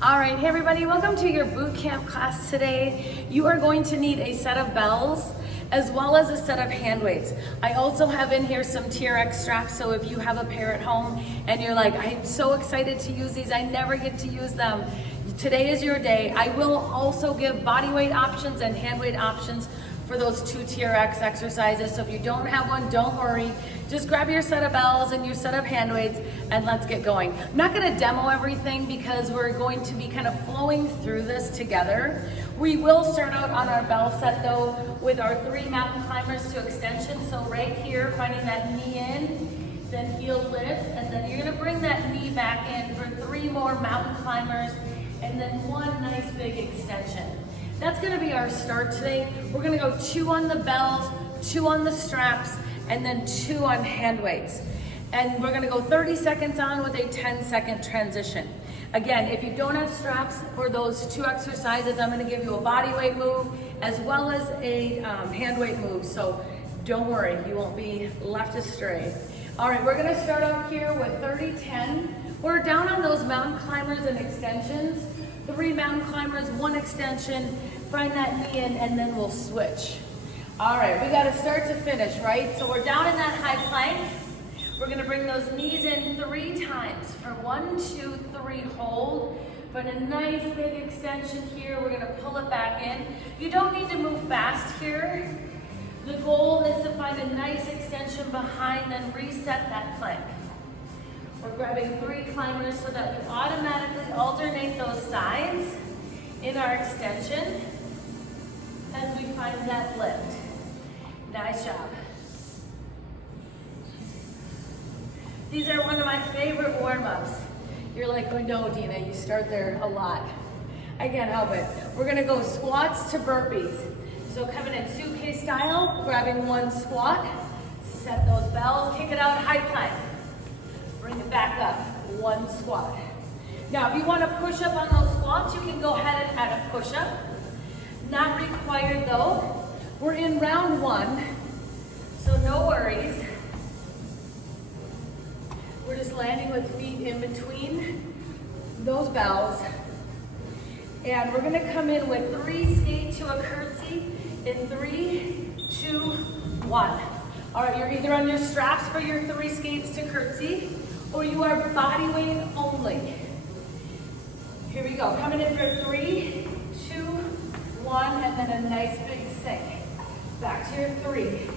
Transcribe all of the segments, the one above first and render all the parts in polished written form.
All right, hey everybody, welcome to your boot camp class today. You are going to need a set of bells as well as a set of hand weights. I also have in here some TRX straps, so if you have a pair at home and you're like, I'm so excited to use these, I never get to use them, today is your day. I will also give body weight options and hand weight options for those 2 TRX exercises. So if you don't have one, don't worry. Just grab your set of bells and your set of hand weights and let's get going. I'm not gonna demo everything because we're going to be kind of flowing through this together. We will start out on our bell set though with our 3 mountain climbers to extension. So right here, finding that knee in, then heel lift, and then you're gonna bring that knee back in for 3 more mountain climbers and then 1 nice big extension. That's gonna be our start today. We're gonna go 2 on the bells, 2 on the straps, and then 2 on hand weights. And we're gonna go 30 seconds on with a 10-second transition. Again, if you don't have straps for those 2 exercises, I'm gonna give you a body weight move as well as a hand weight move. So don't worry, you won't be left astray. All right, we're gonna start out here with 30-10. We're down on those mountain climbers and extensions. 3 mountain climbers, 1 extension, find that knee in, and then we'll switch. All right, we gotta start to finish, right? So we're down in that high plank. We're gonna bring those knees in 3 times. For 1, 2, 3, hold. Find a nice big extension here. We're gonna pull it back in. You don't need to move fast here. The goal is to find a nice extension behind, then reset that plank. We're grabbing 3 climbers so that we automatically alternate those sides in our extension as we find that lift. Nice job. These are one of my favorite warm-ups. You're like, oh no, Dina, you start there a lot. I can't help it. We're gonna go squats to burpees. So coming in suitcase style, grabbing 1 squat, set those bells, kick it out, high plank. Bring it back up, 1 squat. Now, if you want to push up on those squats, you can go ahead and add a push up. Not required though. We're in round 1, so no worries. We're just landing with feet in between those bells. And we're gonna come in with 3 skate to a curtsy in 3, 2, 1. All right, you're either on your straps for your 3 skates to curtsy, or you are body weight only. Here we go, coming in for 3, 2, 1, and then a nice big sink. Back to your 3.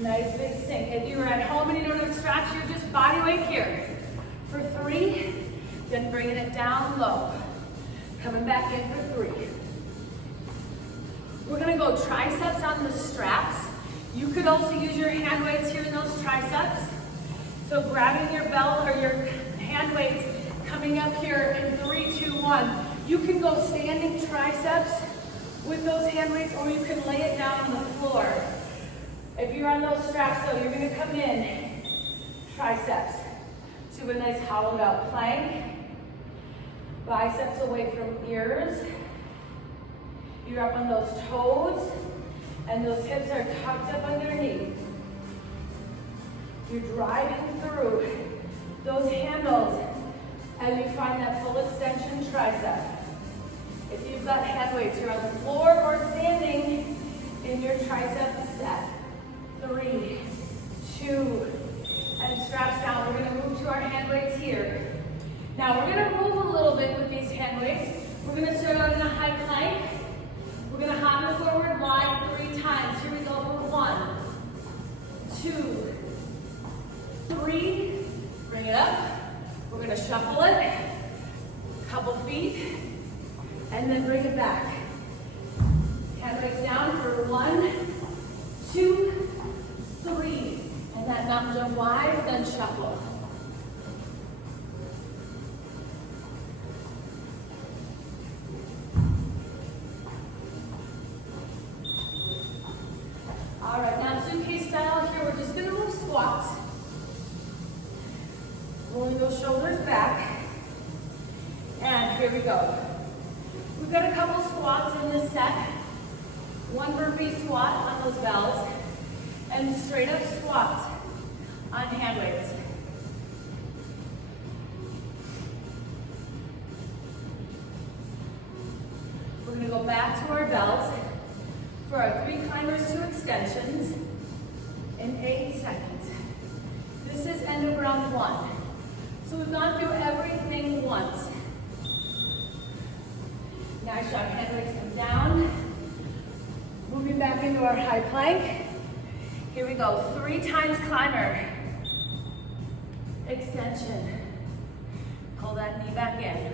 Nice big sink. If you're at home and you don't have straps, you're just body weight here. For 3, then bringing it down low. Coming back in for 3. We're gonna go triceps on the straps. You could also use your hand weights here in those triceps. So grabbing your bell or your hand weights, coming up here in 3, 2, 1. You can go standing triceps with those hand weights, or you can lay it down on the floor. If you're on those straps though, you're gonna come in, triceps. So a nice hollowed out plank. Biceps away from ears. You're up on those toes, and those hips are tucked up underneath. You're driving through those handles as you find that full extension tricep. If you've got hand weights, you're on the floor or standing in your tricep set. 3, 2, and straps down. We're gonna move to our hand weights here. Now we're gonna move a little bit with these hand weights. We're gonna start out in a high plank. We're gonna hop it forward wide 3 times. Here we go for 1, 2, 3, bring it up. We're gonna shuffle it, couple feet, and then bring it back. Hand weights down for 1, 2, 3, and that mountain jump wide, then shuffle. All right, now suitcase style here, we're just gonna move squats. Rolling those shoulders back. And here we go. We've got a couple squats in this set. 1 burpee squat on those bells, and straight up squats on hand weights. back to our bells for our 3 climbers, 2 extensions in 8 seconds. This is end of round 1. So we've gone through everything once. Nice job, hand weights come down. Moving back into our high plank. Here we go, 3 times climber. Extension. Pull that knee back in.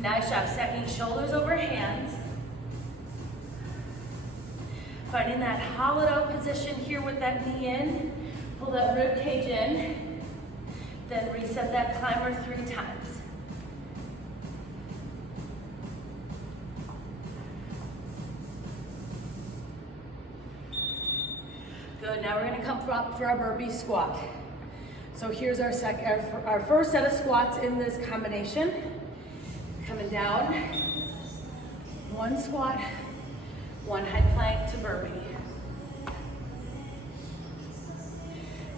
Nice job, second shoulders over hands. Finding that hollowed out position here with that knee in. Pull that rib cage in. Then reset that climber 3 times. Good, now we're gonna come up for our burpee squat. So here's our first set of squats in this combination. Coming down, 1 squat, 1 high plank to burpee.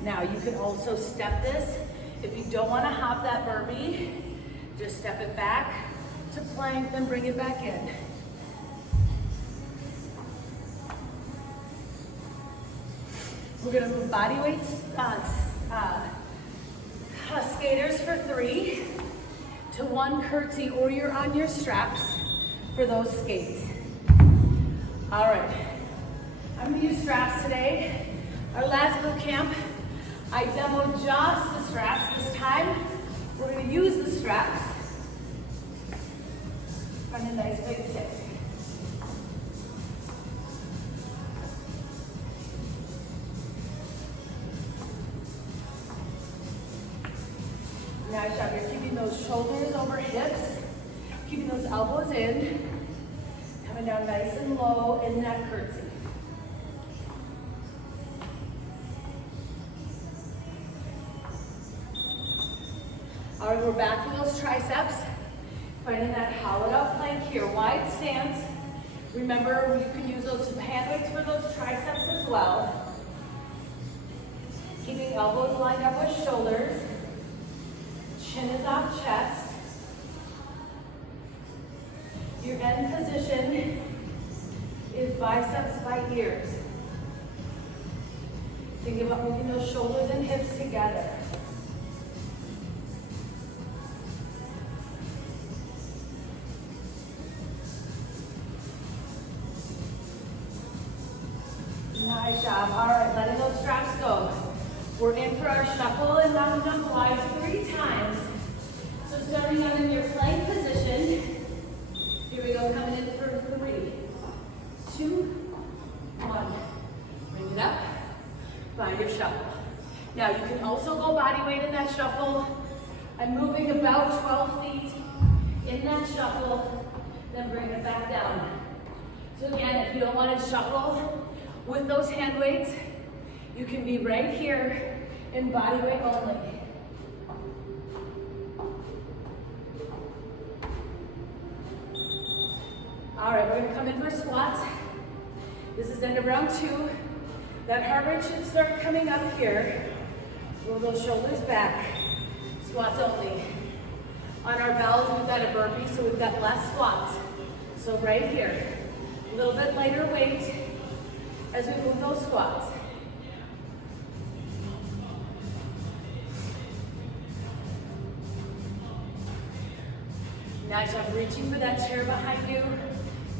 Now you can also step this. If you don't want to hop that burpee, just step it back to plank, then bring it back in. We're going to move body weights, skaters for 3 to 1 curtsy, or you're on your straps for those skates. All right, I'm going to use straps today. Our last boot camp, I demoed just the straps. This time, we're going to use the straps. Find a nice big sit. Nice job. You're keeping those shoulders over hips, keeping those elbows in, coming down nice and low in that curtsy. All right, we're back to those triceps. Finding that hollowed out plank here, wide stance. Remember, you can use those hand weights for those triceps as well. Keeping elbows lined up with shoulders. Chin is off chest. Your end position is biceps by ears. Think about moving those shoulders and hips together. Nice job. All right, letting those straps go. We're in for our shuffle and round jump wide 3 times. So starting out in your plank position. Here we go, coming in for 3, 2, 1. Bring it up. Find your shuffle. Now you can also go body weight in that shuffle. I'm moving about 12 feet in that shuffle, then bring it back down. So again, if you don't want to shuffle with those hand weights, you can be right here in body weight only. All right, we're gonna come in for squats. This is end of round 2. That heart rate should start coming up here. Roll those shoulders back. Squats only. On our bells, we've got a burpee, so we've got less squats. So right here, a little bit lighter weight as we move those squats. Nice job, reaching for that chair behind you,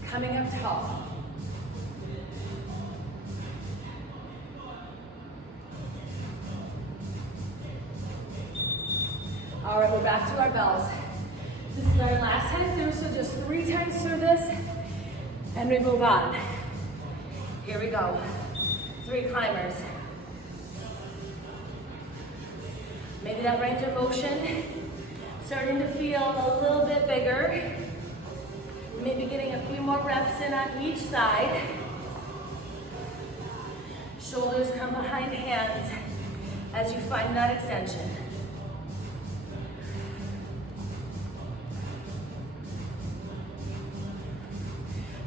coming up tall. All right, we're back to our bells. This is our last time through, so just 3 times through this, and we move on. Here we go. 3 climbers. Maybe that range of motion starting to feel a little bit bigger. Maybe getting a few more reps in on each side. Shoulders come behind hands as you find that extension.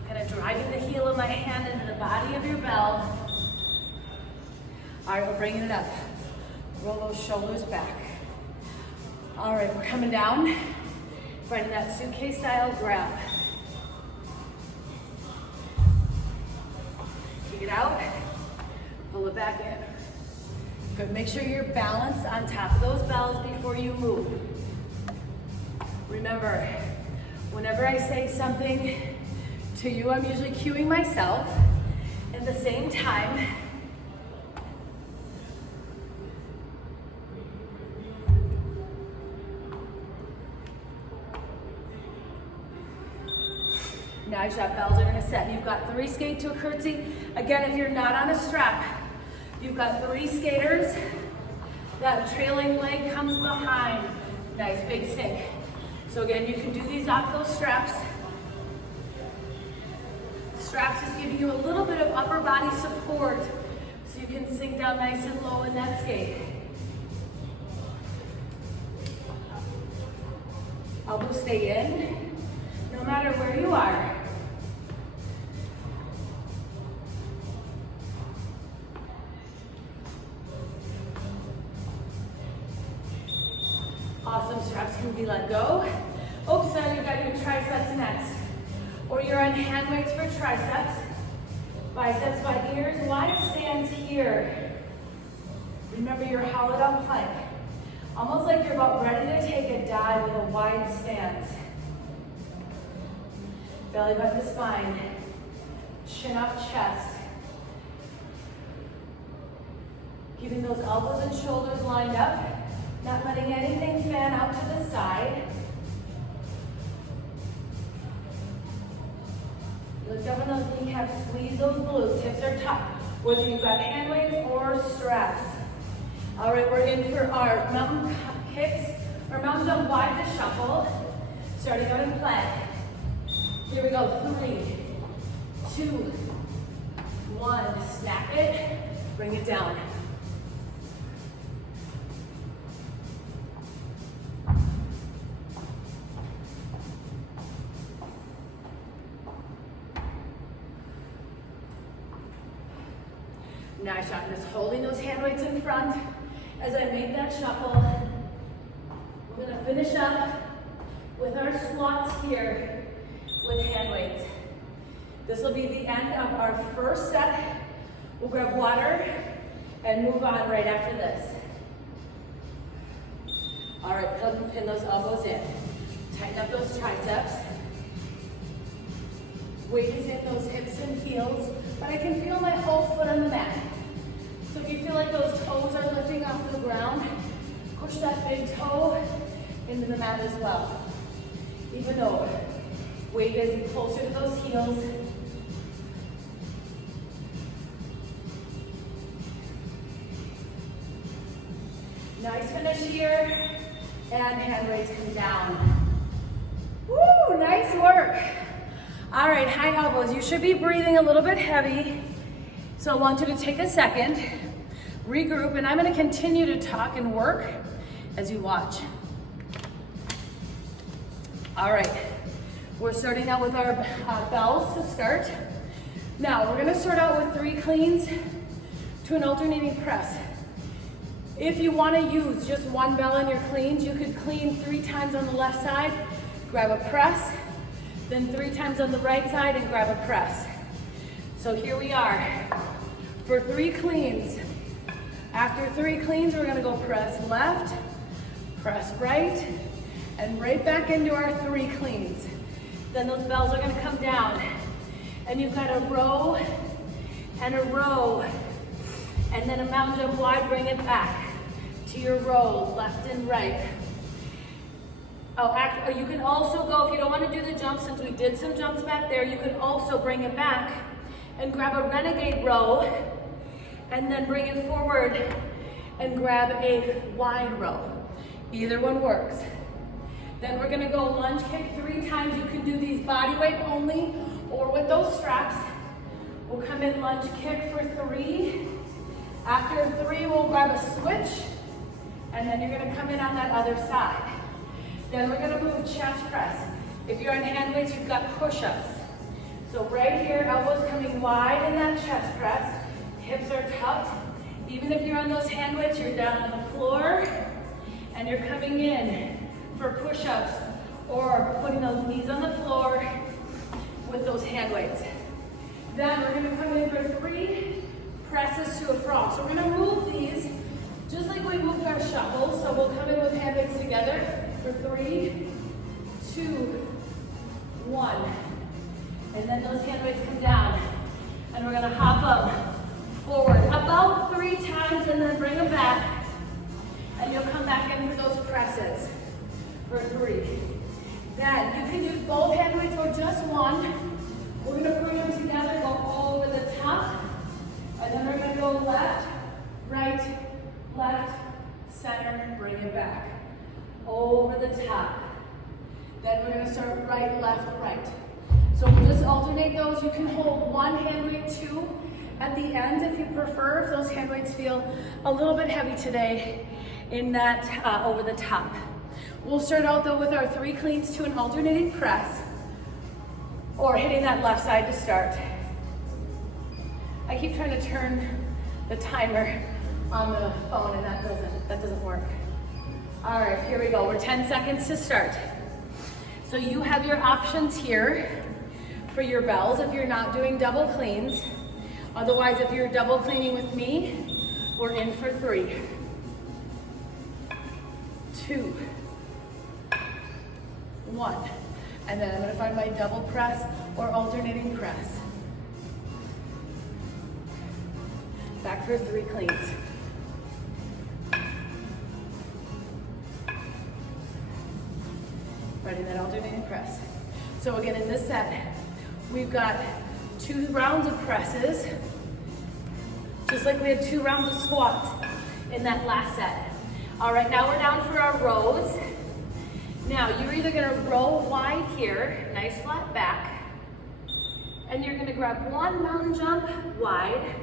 Kind of driving the heel of my hand into the body of your bell. All right, we're bringing it up. Roll those shoulders back. All right, we're coming down. Finding that suitcase style grab. Take it out, pull it back in. Good, make sure you're balanced on top of those bells before you move. Remember, whenever I say something to you, I'm usually cueing myself. At the same time, nice job, bells are gonna set. You've got 3 skate to a curtsy. Again, if you're not on a strap, you've got 3 skaters. That trailing leg comes behind. Nice, big sink. So again, you can do these off those straps. Straps is giving you a little bit of upper body support so you can sink down nice and low in that skate. Elbows stay in, no matter where you are. Awesome, straps can be let go. Oops, now you've got your triceps next. Or you're on hand weights for triceps. Biceps by ears, wide stance here. Remember your hollowed out plank. Almost like you're about ready to take a dive with a wide stance. Belly button to spine. Chin up, chest. Keeping those elbows and shoulders lined up. Not letting anything fan out to the side. Lift up on those kneecaps, squeeze those glutes, hips are tucked, whether you've got hand weights or straps. All right, we're in for our mountain kicks, or mountain jump wide to shuffle, starting out in plank. Here we go, 3, 2, 1, snap it, bring it down. Nice job, just holding those hand weights in front as I make that shuffle. We're gonna finish up with our squats here with hand weights. This will be the end of our first set. We'll grab water and move on right after this. All right, pin those elbows in. Tighten up those triceps. Weight is in those hips and heels, but I can feel my whole foot on the mat. So if you feel like those toes are lifting off the ground, push that big toe into the mat as well. Even though weight is closer to those heels. Nice finish here, and hand weights come down. Woo, nice work. All right, high elbows. You should be breathing a little bit heavy. So I want you to take a second, regroup, and I'm gonna continue to talk and work as you watch. All right, we're starting out with our bells to start. Now, we're gonna start out with 3 cleans to an alternating press. If you wanna use just 1 bell in your cleans, you could clean 3 times on the left side, grab a press, then 3 times on the right side and grab a press. So here we are for 3 cleans. After 3 cleans, we're gonna go press left, press right, and right back into our 3 cleans. Then those bells are gonna come down. And you've got a row, and then a mountain jump wide, bring it back to your row, left and right. Oh, you can also go, if you don't want to do the jump, since we did some jumps back there, you can also bring it back and grab a renegade row, and then bring it forward and grab a wide row. Either one works. Then we're gonna go lunge kick 3 times. You can do these body weight only or with those straps. We'll come in lunge kick for 3. After 3, we'll grab a switch, and then you're gonna come in on that other side. Then we're gonna move chest press. If you're on hand weights, you've got push-ups. So right here, elbows coming wide in that chest press. Hips are tucked. Even if you're on those hand weights, you're down on the floor, and you're coming in for push-ups or putting those knees on the floor with those hand weights. Then we're gonna come in for 3 presses to a frog. So we're gonna move these just like we moved our shuffle. So we'll come in with hand weights together for 3, 2, 1. And then those hand weights come down. And we're gonna hop them forward about 3 times and then bring them back. And you'll come back in for those presses for 3. Then you can use both hand weights or just one. We're gonna bring them together, go over the top. And then we're gonna go left, right, left, center, bring it back. Over the top. Then we're gonna start right, left, right. So we'll just alternate those. You can hold one hand weight, 2 at the end if you prefer, if those hand weights feel a little bit heavy today in that over the top. We'll start out though with our 3 cleans to an alternating press or hitting that left side to start. I keep trying to turn the timer on the phone and that doesn't work. All right, here we go. We're 10 seconds to start. So you have your options here for your bells if you're not doing double cleans. Otherwise, if you're double cleaning with me, we're in for 3, 2, 1. And then I'm gonna find my double press or alternating press. Back for 3 cleans. Ready that alternating press. So again, in this set, we've got 2 rounds of presses, just like we had 2 rounds of squats in that last set. All right, now we're down for our rows. Now, you're either gonna row wide here, nice flat back, and you're gonna grab 1 mountain jump wide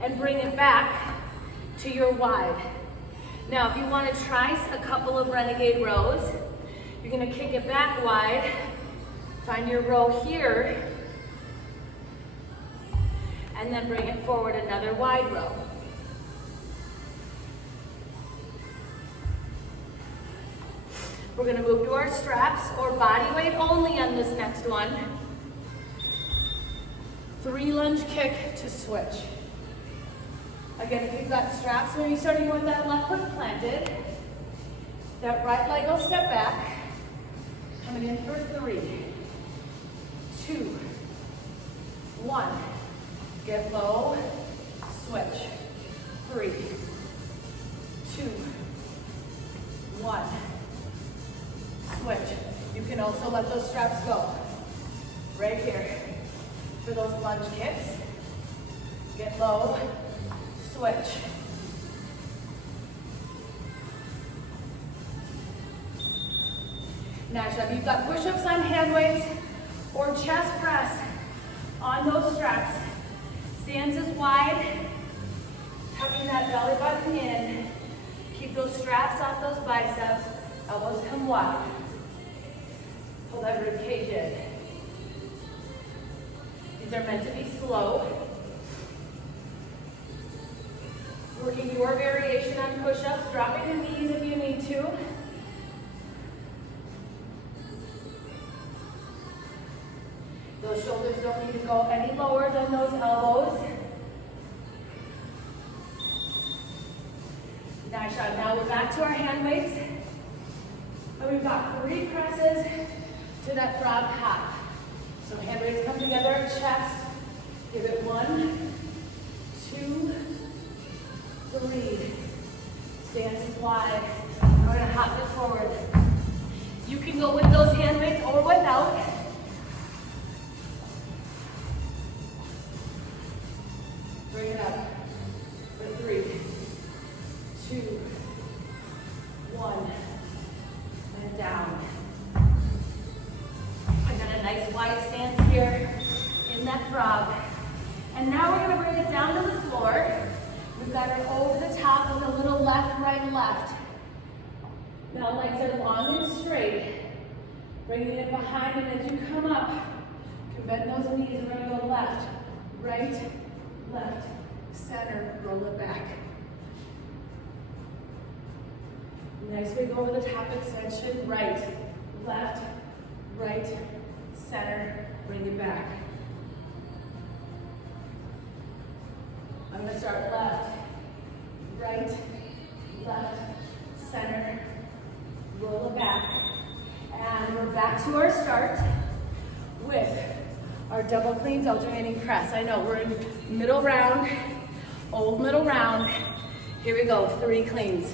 and bring it back to your wide. Now, if you wanna try a couple of renegade rows, you're gonna kick it back wide, find your row here, and then bring it forward another wide row. We're gonna move to our straps or body weight only on this next one. 3 lunge kick to switch. Again, if you've got straps when you're starting with that left foot planted, that right leg will step back. Coming in for 3, 2, 1. Get low, switch. 3, 2, 1. Switch. You can also let those straps go. Right here. For those lunge kicks. Get low, switch. Nice job. You've got push-ups on hand weights or chest press on those straps. Stance is wide, tucking that belly button in. Keep those straps off those biceps. Elbows come wide. Pull that rib cage in. These are meant to be slow. Working your variation on push-ups, dropping the knees if you need to. Those shoulders don't need to go any lower than those elbows. Nice job. Now we're back to our hand weights. And we've got 3 presses to that frog hop. So hand weights come together, chest. Give it 1, 2, 3. Stance is wide. And we're gonna hop it forward. You can go with those hand weights or without. Bring it up for 3, 2, 1, and down. I got a nice wide stance here in that frog. And now we're gonna bring it down to the floor. We've got it over the top with a little left, right, left. Now legs are long and straight. Bringing it behind, and as you come up, you can bend those knees. We're gonna go left, right, left, center, roll it back. Nice big over the top extension, right, left, right, center, bring it back. I'm gonna start left, right, left, center, roll it back. And we're back to our start with our double cleans alternating press. I know we're in middle round, old middle round. Here we go, 3 cleans.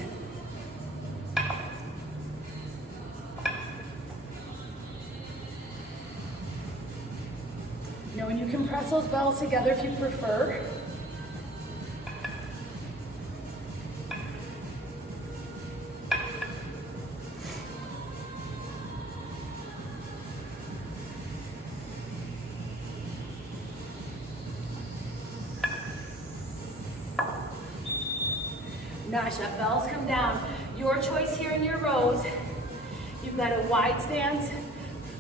You know, and you can press those bells together if you prefer. Nice, that bells come down. Your choice here in your rows. You've got a wide stance,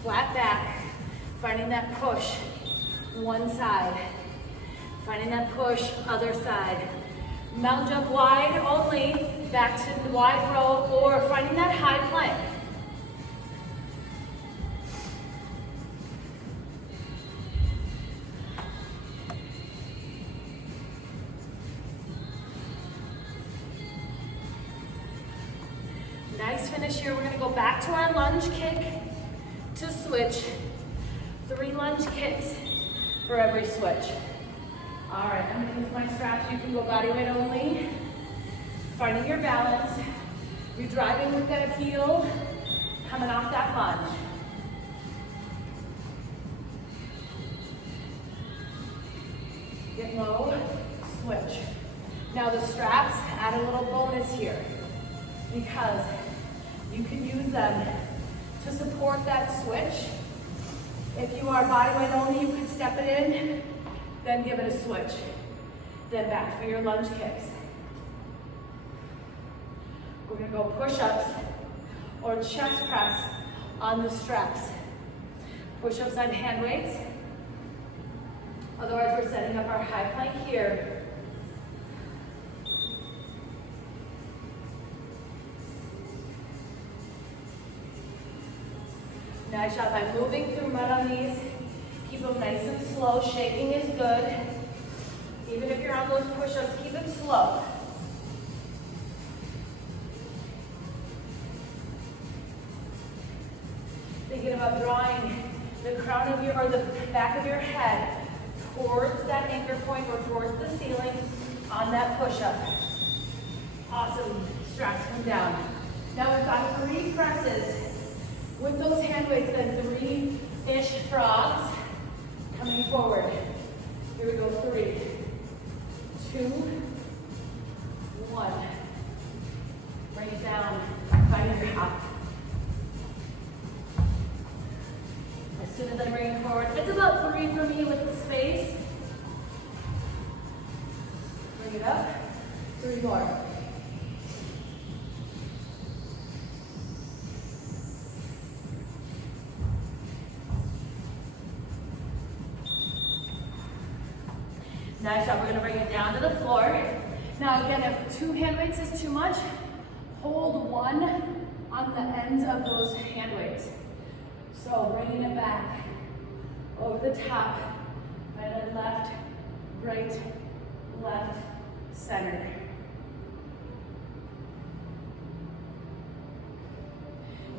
flat back, finding that push, one side, finding that push, other side. Mountain jump wide only, back to the wide row, or finding that high plank. Nice finish here. We're going to go back to our lunge kick to switch. 3 lunge kicks for every switch. All right, I'm going to use my straps. You can go body weight only. Finding your balance. You're driving with that heel, coming off that lunge. Get low, switch. Now the straps add a little bonus here because you can use them to support that switch. If you are body weight only, you can step it in, then give it a switch. Then back for your lunge kicks. We're gonna go push-ups or chest press on the straps. Push-ups on hand weights. Otherwise, we're setting up our high plank here. Nice job by moving through mud on these. Keep them nice and slow. Shaking is good. Even if you're on those push-ups, keep it slow. Thinking about drawing the crown of your, or the back of your head towards that anchor point or towards the ceiling on that push-up. Awesome. Straps come down. Now we've got 3 presses. With those hand weights, then 3-ish frogs coming forward. Here we go, 3, 2, 1. Bring it down, find your hop. As soon as I bring it forward, it's about 3 for me with the space. Bring it up, 3 more. Nice job, we're gonna bring it down to the floor. Now again, if 2 hand weights is too much, hold 1 on the ends of those hand weights. So bringing it back, over the top, right, left, right, left, center.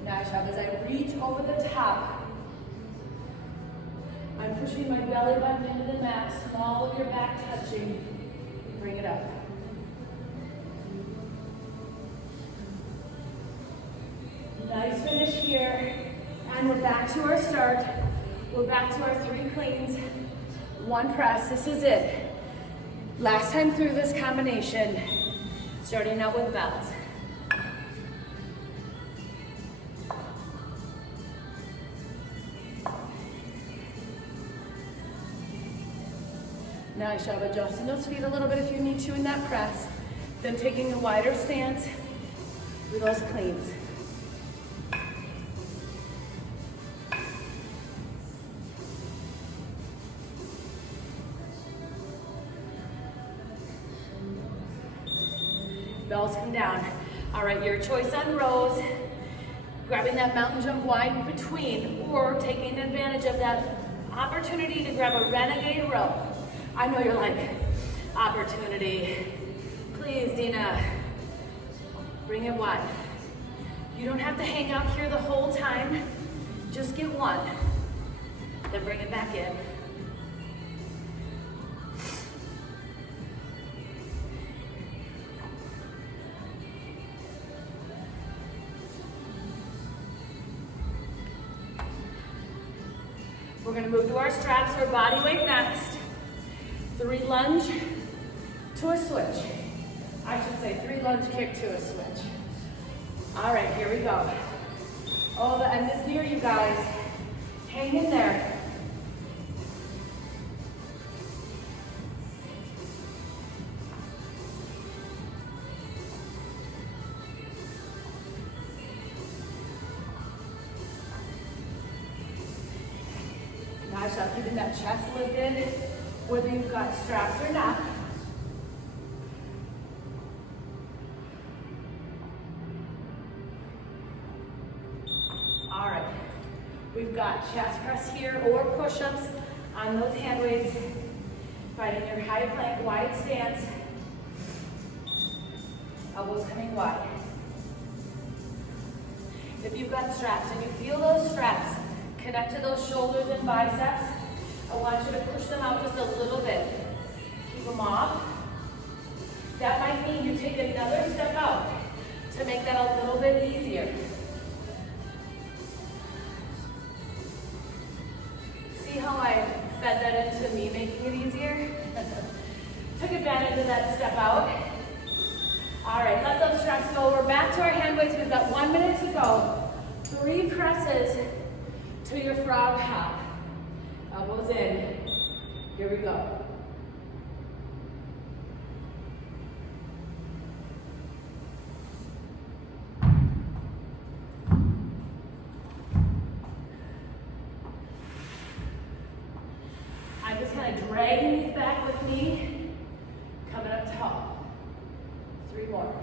Nice job, as I reach over the top, I'm pushing my belly button into the mat, small of your back touching. Bring it up. Nice finish here. And we're back to our start. We're back to our 3 cleans, 1 press. This is it. Last time through this combination, starting out with bells. Nice job adjusting those feet a little bit if you need to in that press. Then taking a wider stance with those cleans. Bells come down. All right, your choice on rows. grabbing that mountain jump wide in between, or taking advantage of that opportunity to grab a renegade row. I know you're like, opportunity. Please, Dina, bring it wide. You don't have to hang out here the whole time. Just get one, then bring it back in. We're gonna move to our straps or body weight next. 3 lunge to a switch. I should say 3 lunge kick to a switch. All right, here we go. Oh, the end is near, you guys. Hang in there. Nice job keeping that chest lifted, whether you've got straps or not. All right, we've got chest press here or push-ups on those hand weights, finding your high plank wide stance, elbows coming wide. If you've got straps and you feel those straps connect to those shoulders and biceps, I want you to push them out just a little bit. Keep them off. That might mean you take another step out to make that a little bit easier. See how I fed that into me making it easier? Took advantage of that step out. All right, let those straps go. We're back to our hand weights. We've got 1 minute to go. 3 presses to your frog hop. Elbows in. Here we go. I'm just kind of dragging these back with me. Coming up tall. 3 more.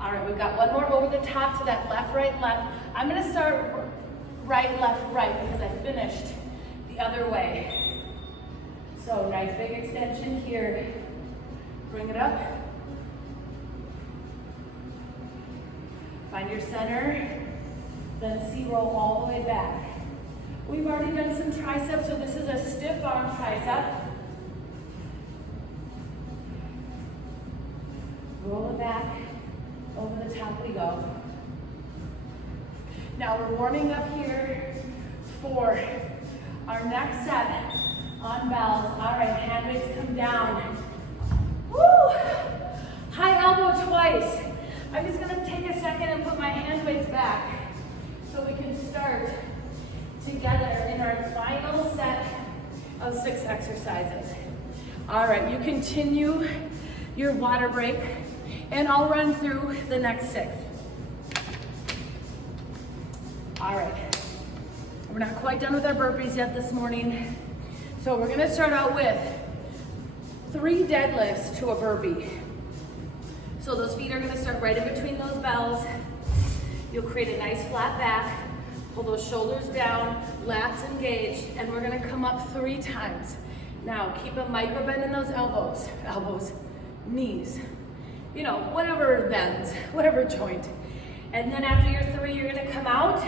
All right, we've got 1 more over the top to that left, right, left. I'm gonna start right, left, right because I finished the other way. So nice big extension here. Bring it up. Find your center, then C-roll all the way back. We've already done some triceps, so this is a stiff arm tricep. Roll it back. Over the top we go. Now we're warming up here for our next set on bells. All right, hand weights come down. Woo! High elbow twice. I'm just gonna take a second and put my hand weights back so we can start together in our final set of 6 exercises. All right, you continue your water break. And I'll run through the next 6. All right, we're not quite done with our burpees yet this morning. So we're gonna start out with 3 deadlifts to a burpee. So those feet are gonna start right in between those bells. You'll create a nice flat back, pull those shoulders down, lats engaged, and we're gonna come up 3 times. Now keep a micro bend in those elbows, knees. You know, whatever bends, whatever joint. And then after your 3, you're gonna come out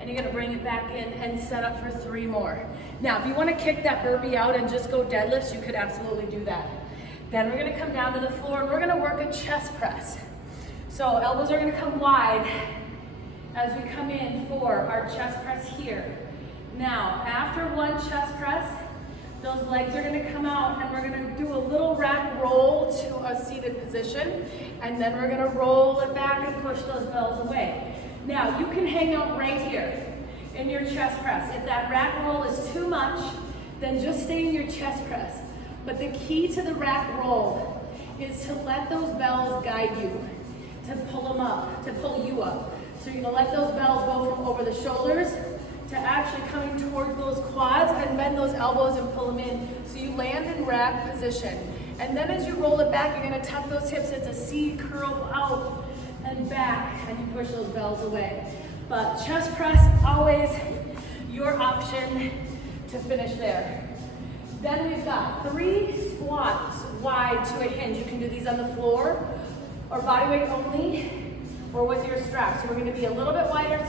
and you're gonna bring it back in and set up for 3 more. Now, if you wanna kick that burpee out and just go deadlifts, you could absolutely do that. Then we're gonna come down to the floor and we're gonna work a chest press. So elbows are gonna come wide as we come in for our chest press here. Now, after 1 chest press, those legs are gonna come out and we're gonna do a little rack roll to a seated position, and then we're gonna roll it back and push those bells away. Now, you can hang out right here in your chest press. If that rack roll is too much, then just stay in your chest press. But the key to the rack roll is to let those bells guide you, to pull them up, to pull you up. So you're gonna let those bells go from over the shoulders to actually coming towards those quads and bend those elbows and pull them in. So you land in rack position. And then as you roll it back, you're gonna tuck those hips. It's a C, curl out and back, and you push those bells away. But chest press, always your option to finish there. Then we've got 3 squats wide to a hinge. You can do these on the floor or body weight only or with your straps. So we're gonna be a little bit wider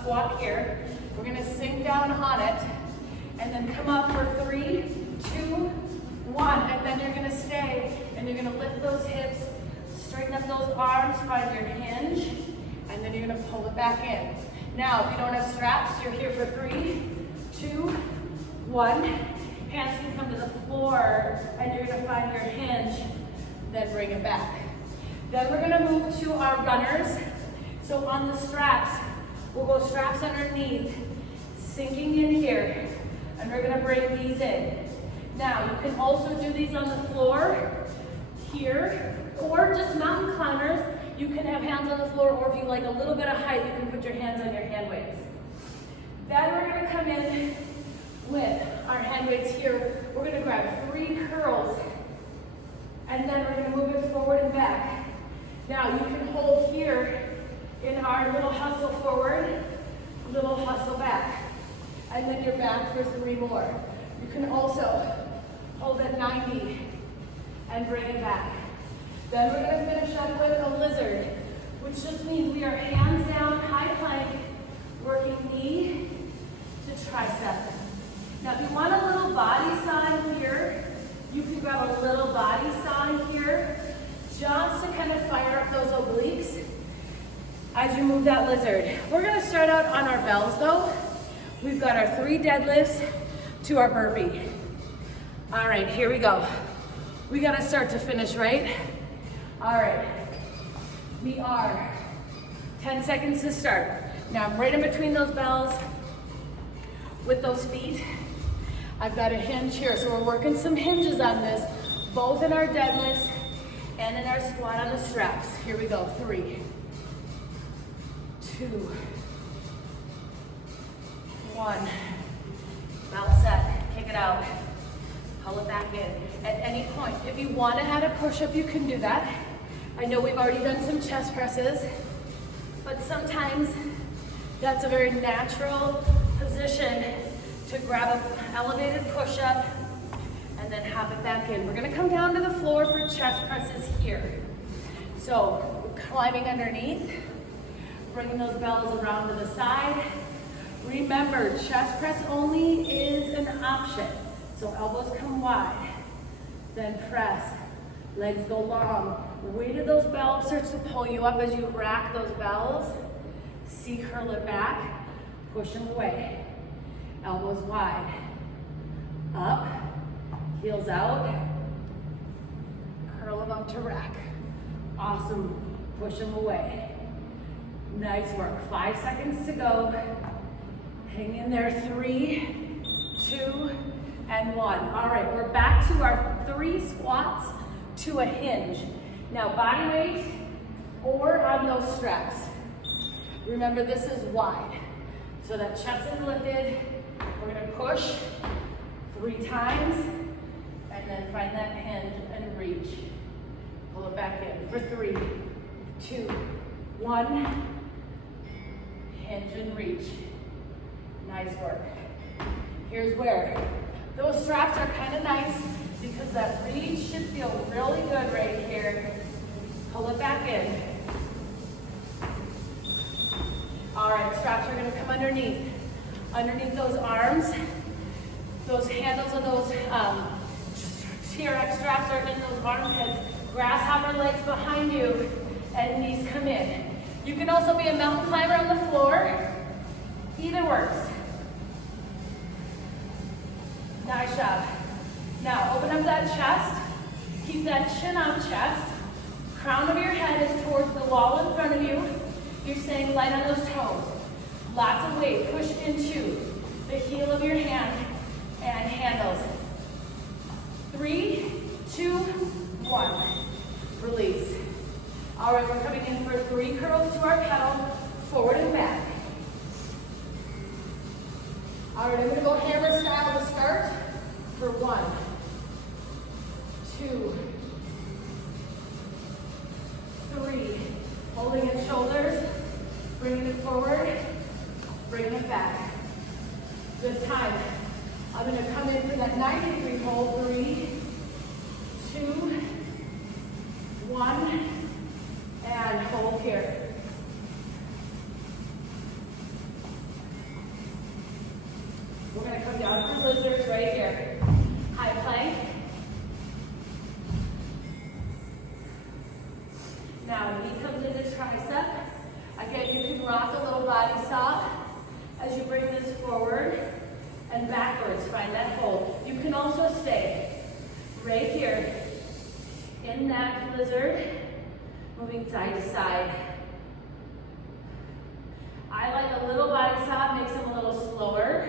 squat here. We're gonna sink down on it and then come up for 3, 2, 1. And then you're gonna stay and you're gonna lift those hips, straighten up those arms, find your hinge, and then you're gonna pull it back in. Now, if you don't have straps, you're here for 3, 2, 1. Hands can come to the floor and you're gonna find your hinge, then bring it back. Then we're gonna move to our runners. So on the straps, we'll go straps underneath, sinking in here, and we're gonna bring these in. Now, you can also do these on the floor, here, or just mountain climbers. You can have hands on the floor, or if you like a little bit of height, you can put your hands on your hand weights. Then we're gonna come in with our hand weights here. We're gonna grab 3 curls, and then we're gonna move it forward and back. Now, you can hold here in our little hustle forward, little hustle back, and then you're back for 3 more. You can also hold at 90 and bring it back. Then we're gonna finish up with a lizard, which just means we are hands down, high plank, working knee to tricep. Now, if you want a little body sign here, you can grab a little body sign here, just to kind of fire up those obliques as you move that lizard. We're gonna start out on our bells though. We've got our 3 deadlifts to our burpee. All right, here we go. We gotta start to finish, right? All right, we are 10 seconds to start. Now I'm right in between those bells with those feet. I've got a hinge here, so we're working some hinges on this, both in our deadlifts and in our squat on the straps. Here we go, 3, 2, 1. Belt set, kick it out, pull it back in. At any point, if you want to add a push-up, you can do that. I know we've already done some chest presses, but sometimes that's a very natural position to grab an elevated push-up and then hop it back in. We're gonna come down to the floor for chest presses here. So, climbing underneath, bringing those bells around to the side. Remember, chest press only is an option. So elbows come wide, then press, legs go long. Weight of those bells starts to pull you up as you rack those bells. C, curl it back, push them away. Elbows wide, up, heels out, curl them up to rack. Awesome, push them away. Nice work, 5 seconds to go. Hang in there, 3, 2, and 1. All right, we're back to our 3 squats to a hinge. Now body weight or on those straps. Remember, this is wide. So that chest is lifted. We're gonna push 3 times and then find that hinge and reach. Pull it back in for 3, 2, 1. Hinge and reach. Nice work. Here's where those straps are kind of nice because that reach should feel really good right here. Pull it back in. All right, straps are gonna come underneath. Underneath those arms, those handles of those TRX straps are in those armpits. Grasshopper legs behind you and knees come in. You can also be a mountain climber on the floor. Either works. Nice job. Now open up that chest. Keep that chin up chest. Crown of your head is towards the wall in front of you. You're staying light on those toes. Lots of weight. Push into the heel of your hand and handles. 3, 2, 1. Release. All right, we're coming in for 3 curls to our pedal, forward and back. All right, I'm gonna go hammer style to start for 1, 2, 3. Holding at shoulders, bringing it forward, bringing it back. This time, I'm gonna come in for that 90-degree hold. 3, 2, 1, and hold here. We're gonna come down for lizards right here. High plank. Now, knee comes into tricep. Again, you can rock a little body saw as you bring this forward and backwards. Find that hold. You can also stay right here in that lizard, moving side to side. I like a little body saw, makes them a little slower,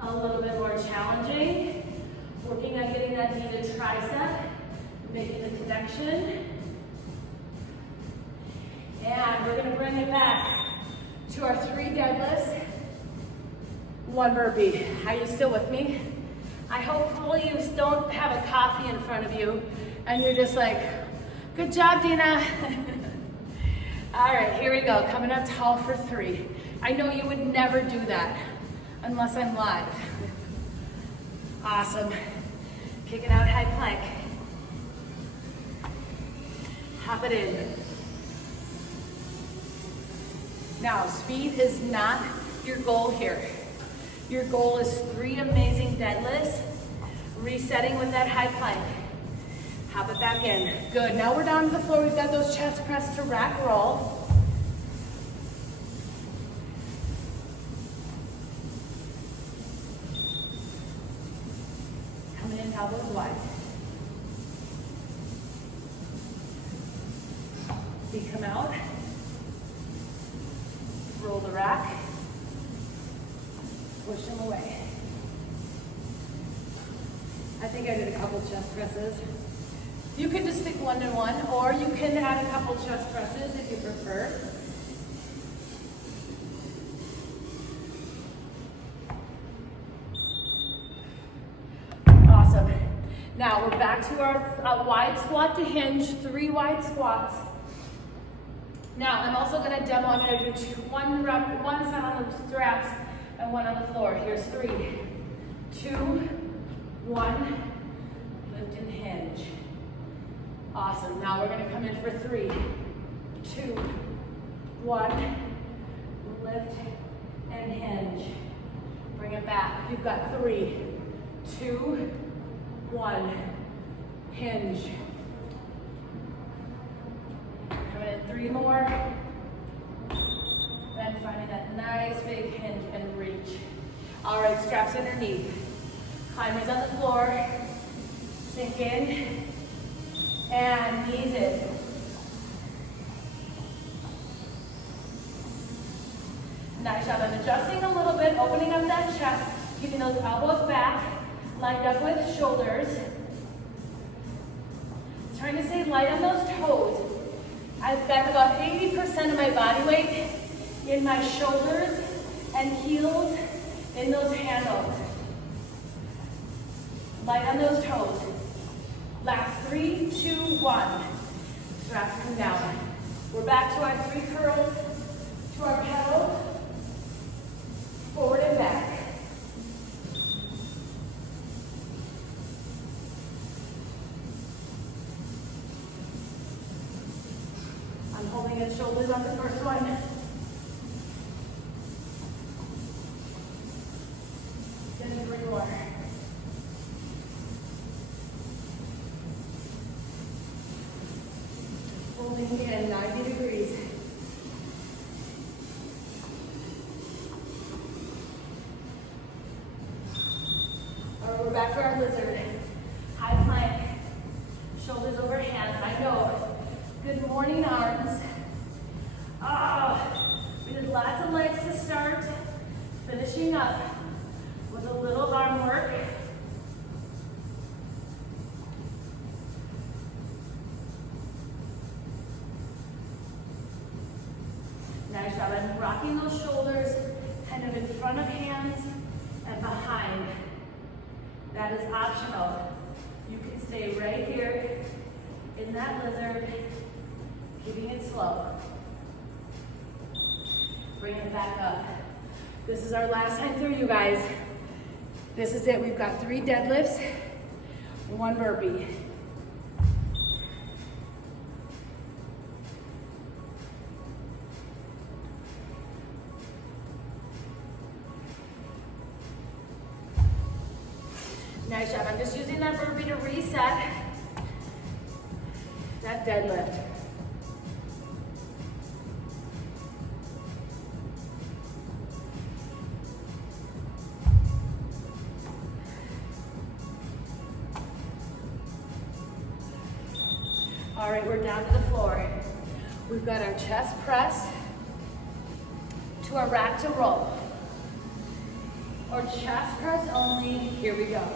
a little bit more challenging. Working on getting that knee to tricep, making the connection. And we're gonna bring it back to our 3 deadlifts, 1 burpee. Are you still with me? I hopefully you don't have a coffee in front of you and you're just like, good job, Dina. All right, here we go. Coming up tall for 3. I know you would never do that unless I'm live. Awesome. Kicking out high plank. Hop it in. Now, speed is not your goal here. Your goal is 3 amazing deadlifts, resetting with that high plank. Hop it back in. Good. Now we're down to the floor. We've got those chest press to rack roll. Coming in elbows wide. Feet come out. Roll the rack. Push them away. I think I did a couple chest presses. You could just stick 1 and 1, or you can add a couple chest presses if you prefer. Awesome. Now we're back to our wide squat to hinge, 3 wide squats. Now I'm also going to demo. I'm going to do 1 rep, 1 set on the straps and 1 on the floor. Here's 3, 2, 1. Lift and hinge. Awesome. Now we're going to come in for 3, 2, 1. Lift and hinge. Bring it back. You've got 3, 2, 1. Hinge. Coming in 3 more. Then finding that nice big hinge and reach. All right, straps underneath. Climbers on the floor. Sink in. And knees in. Nice job. I'm adjusting a little bit, opening up that chest, keeping those elbows back, lined up with shoulders. Trying to stay light on those toes. I've got about 80% of my body weight in my shoulders and heels in those handles. Light on those toes. Last 3, 2, 1. Straps come down. We're back to our 3 curls, to our pedals, forward and back. I'm holding the shoulders on the first one. Then 3 more. Holding again, 90 degrees. All right, we're back to our lizard. High plank, shoulders over hands. I know. Good morning, arms. We did lots of legs to start. Finishing up with a little arm work. Nice job. I'm rocking those shoulders kind of in front of hands, optional. You can stay right here in that lizard, keeping it slow. Bring it back up. This is our last time through, you guys. This is it. We've got 3 deadlifts, 1 burpee. Nice job. I'm just using that burpee to reset that deadlift. All right, we're down to the floor. We've got our chest press to our rack to roll. Or chest press only. Here we go.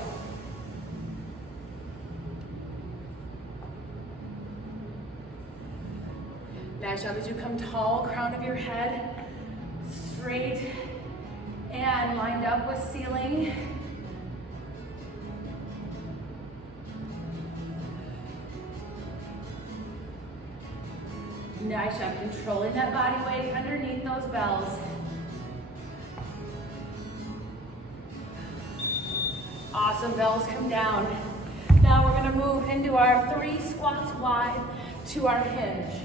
Nice job as you come tall, crown of your head, straight and lined up with ceiling. Nice job, controlling that body weight underneath those bells. Awesome, bells come down. Now we're gonna move into our 3 squats wide to our hinge.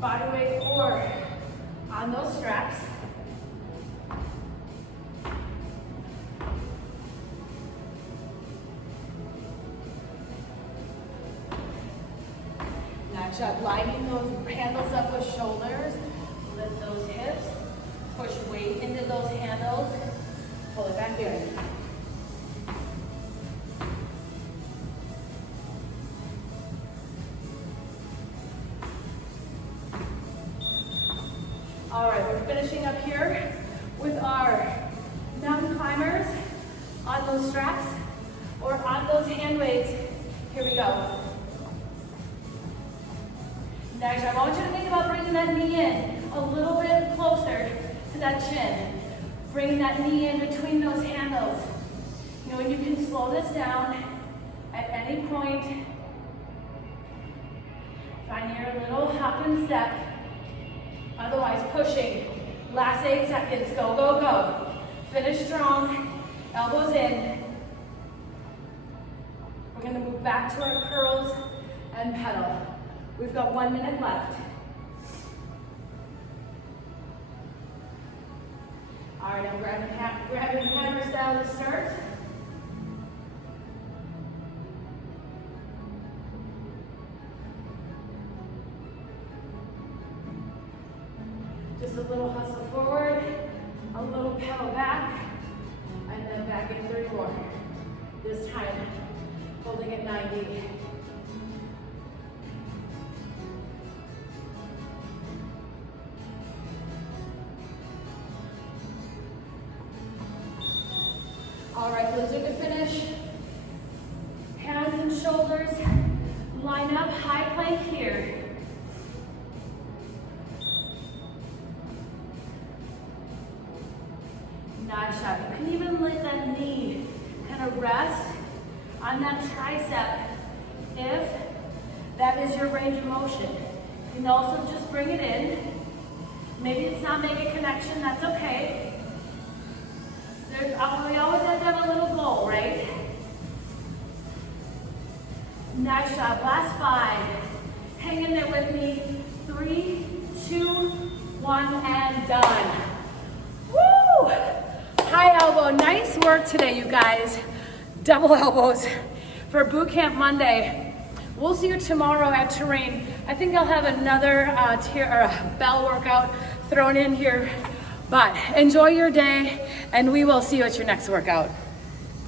Body weight or on those straps. Nice job, lining those handles up with shoulders. Lift those hips. Push weight into those handles. Pull it back in. All right, we're finishing up here with our mountain climbers on those straps or on those hand weights. Here we go. Next, I want you to think about bringing that knee in a little bit closer to that chin. Bringing that knee in between those handles. You know, and you can slow this down at any point. Find your little hop and step. Otherwise, pushing. Last 8 seconds. Go, go, go. Finish strong. Elbows in. We're going to move back to our curls and pedal. We've got 1 minute left. All right, I'm grabbing hammer style to start. Just a little hustle forward, a little pedal back, and then back in 3 more. This time, holding at 90. All right, lizard to finish. Hands and shoulders line up, high plank here. Nice job. You can even let that knee kind of rest on that tricep if that is your range of motion. You can also just bring it in. Maybe it's not making a connection, that's okay. We always have to have a little goal, right? Nice job. Last 5. Hang in there with me. 3, 2, 1, and done. Woo! High elbow. Nice work today, you guys. Double elbows for Boot Camp Monday. We'll see you tomorrow at Terrain. I think I'll have another bell workout thrown in here. But enjoy your day, and we will see you at your next workout.